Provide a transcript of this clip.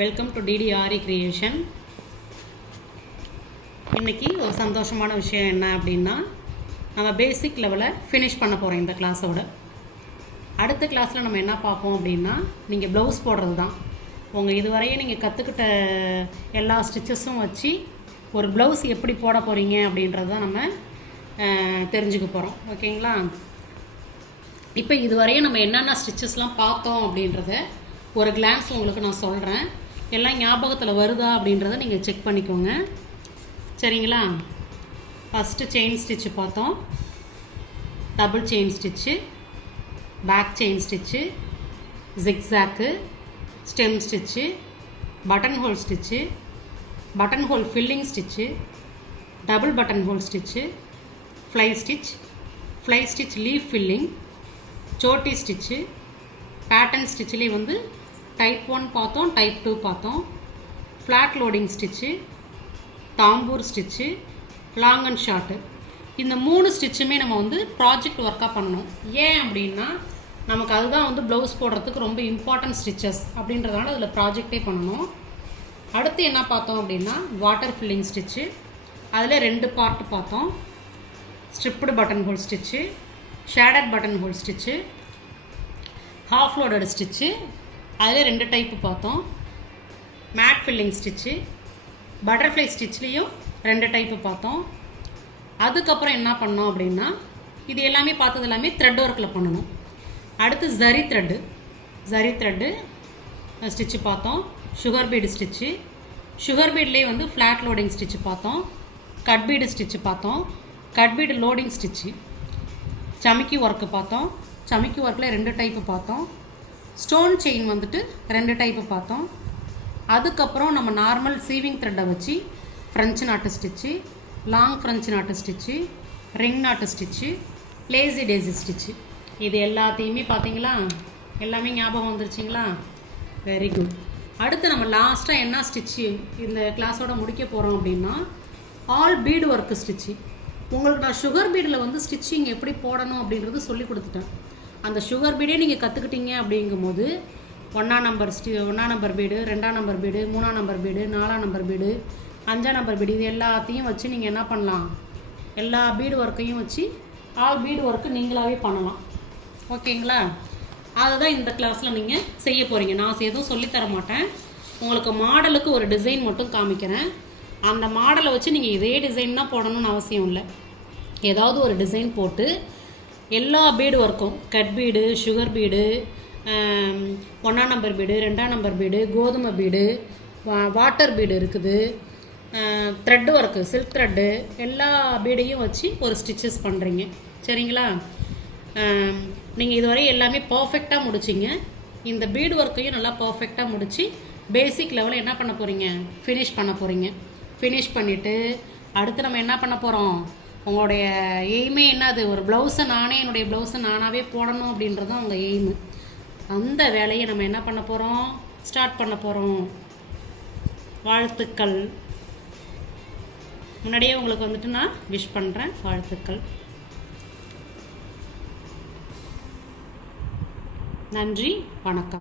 Welcome to DDRE creation. இன்றைக்கி ஒரு சந்தோஷமான விஷயம் என்ன அப்படின்னா, நம்ம பேசிக் லெவலை ஃபினிஷ் பண்ண போகிறோம் இந்த கிளாஸோட. அடுத்த கிளாஸில் நம்ம என்ன பார்ப்போம் அப்படின்னா, நீங்கள் ப்ளவுஸ் போடுறது தான். உங்கள் இதுவரையும் நீங்கள் கற்றுக்கிட்ட எல்லா ஸ்டிச்சஸும் வச்சு ஒரு ப்ளவுஸ் எப்படி போட போகிறீங்க அப்படின்றது தான் நம்ம தெரிஞ்சுக்க போகிறோம். ஓகேங்களா? இப்போ இதுவரையும் நம்ம என்னென்ன ஸ்டிச்சஸ்லாம் பார்த்தோம் அப்படின்றத ஒரு கிளான்ஸ் உங்களுக்கு நான் சொல்கிறேன். எல்லாம் ஞாபகத்தில் வருதா அப்படின்றத நீங்கள் செக் பண்ணிக்கோங்க. சரிங்களா? ஃபஸ்ட்டு செயின் ஸ்டிச்சு பார்த்தோம், double chain stitch, back chain stitch, zigzag, stem stitch, buttonhole stitch, buttonhole filling stitch, double buttonhole stitch, fly stitch leaf filling, சோட்டி ஸ்டிச்சு, பேட்டர்ன் ஸ்டிச்சிலே வந்து டைப் 1 பார்த்தோம், type 2 பார்த்தோம், flat loading stitch, tambour stitch, long and short. இந்த 3 ஸ்டிச்சுமே நம்ம வந்து project ஒர்க்காக பண்ணணும். ஏன் அப்படின்னா, நமக்கு அதுதான் வந்து ப்ளவுஸ் போடுறதுக்கு ரொம்ப இம்பார்ட்டன்ட் ஸ்டிச்சஸ் அப்படின்றதுனால அதில் ப்ராஜெக்டே பண்ணணும். அடுத்து என்ன பார்த்தோம் அப்படின்னா, வாட்டர் ஃபில்லிங் ஸ்டிச்சு. அதில் 2 பார்ட் பார்த்தோம். Striped buttonhole stitch, shaded buttonhole stitch, half loaded stitch. அதில் 2 டைப்பு பார்த்தோம். மேட் ஃபில்லிங் ஸ்டிச்சு, பட்டர்ஃப்ளை ஸ்டிச்லேயும் 2 டைப்பு பார்த்தோம். அதுக்கப்புறம் என்ன பண்ணோம் அப்படின்னா, இது எல்லாமே பார்த்தது எல்லாமே த்ரெட் ஒர்க்கில் பண்ணணும். அடுத்து ஜரி த்ரெட்டு ஸ்டிச்சு பார்த்தோம். சுகர் பீடு ஸ்டிச்சு, சுகர் பீட்லேயே வந்து ஃப்ளாட் லோடிங் ஸ்டிச்சு பார்த்தோம். கட் பீடு ஸ்டிச்சு பார்த்தோம். கட் பீடு லோடிங் ஸ்டிச்சு, சமிக்கி ஒர்க்கு பார்த்தோம். சமிக்கி ஒர்க்கில் 2 டைப்பு பார்த்தோம். ஸ்டோன் செயின் வந்துட்டு 2 டைப்பு பார்த்தோம். அதுக்கப்புறம் நம்ம நார்மல் சீவிங் த்ரெட்டை வச்சு ஃப்ரெஞ்சு நாட்டு ஸ்டிச்சு, லாங் ஃப்ரெஞ்சு நாட்டு ஸ்டிச்சு, ரிங் நாட்டு ஸ்டிச்சு, லேசி டேசி ஸ்டிச்சு. இது எல்லாத்தையுமே பார்த்தீங்களா? எல்லாமே ஞாபகம் வந்துருச்சிங்களா? Very good. அடுத்து நம்ம லாஸ்ட்டாக என்ன ஸ்டிச்சு இந்த கிளாஸோட முடிக்க போகிறோம் அப்படின்னா, ஆல் பீடு ஒர்க்கு ஸ்டிச்சு. உங்களுக்கு நான் சுகர் பீடில் வந்து ஸ்டிச்சிங் எப்படி போடணும் அப்படின்றது சொல்லி கொடுத்துட்டேன். அந்த சுகர் பீடே நீங்கள் கற்றுக்கிட்டீங்க அப்படிங்கும்போது 1ஆம் நம்பர் பீடு, 2ஆம் நம்பர் பீடு, 3ஆம் நம்பர் பீடு, 4ஆம் நம்பர் பீடு, 5ஆம் நம்பர் பீடு, இது எல்லாத்தையும் வச்சு நீங்கள் என்ன பண்ணலாம், எல்லா பீடு ஒர்க்கையும் வச்சு ஆல் பீடு ஒர்க்கு நீங்களாகவே பண்ணலாம். ஓகேங்களா? அதுதான் இந்த கிளாஸில் நீங்கள் செய்ய போகிறீங்க. நான் எதுவும் சொல்லித்தர மாட்டேன். உங்களுக்கு மாடலுக்கு ஒரு டிசைன் மட்டும் காமிக்கிறேன். அந்த மாடலை வச்சு நீங்கள் இதே டிசைன் தான் போடணும்னு அவசியம் இல்லை. ஏதாவது ஒரு டிசைன் போட்டு எல்லா பீடு ஒர்க்கும், கட் பீடு, சுகர் பீடு, 1ஆம் நம்பர் பீடு, 2ஆம் நம்பர் பீடு, கோதுமை பீடு, வாட்டர் பீடு இருக்குது, த்ரெட் ஒர்க்கு, சில்க் த்ரெட்டு, எல்லா பீடையும் வச்சு ஒரு ஸ்டிச்சஸ் பண்ணுறீங்க. சரிங்களா? நீங்கள் இதுவரை எல்லாமே பர்ஃபெக்டாக முடிச்சிங்க. இந்த பீடு ஒர்க்கையும் நல்லா பர்ஃபெக்டாக முடித்து பேசிக் லெவலில் என்ன பண்ண போகிறீங்க, ஃபினிஷ் பண்ண போகிறீங்க. ஃபினிஷ் பண்ணிவிட்டு அடுத்து நம்ம என்ன பண்ண போகிறோம், உங்களுடைய எய்மே என்னது, ஒரு ப்ளவுஸை என்னுடைய ப்ளவுஸை நானாகவே போடணும் அப்படின்றது தான் உங்கள் எய்மு. அந்த வேலையை நம்ம என்ன பண்ண போகிறோம், ஸ்டார்ட் பண்ண போகிறோம். வாழ்த்துக்கள். முன்னாடியே உங்களுக்கு வந்துட்டு நான் விஷ் பண்ணுறேன். வாழ்த்துக்கள். நன்றி, வணக்கம்.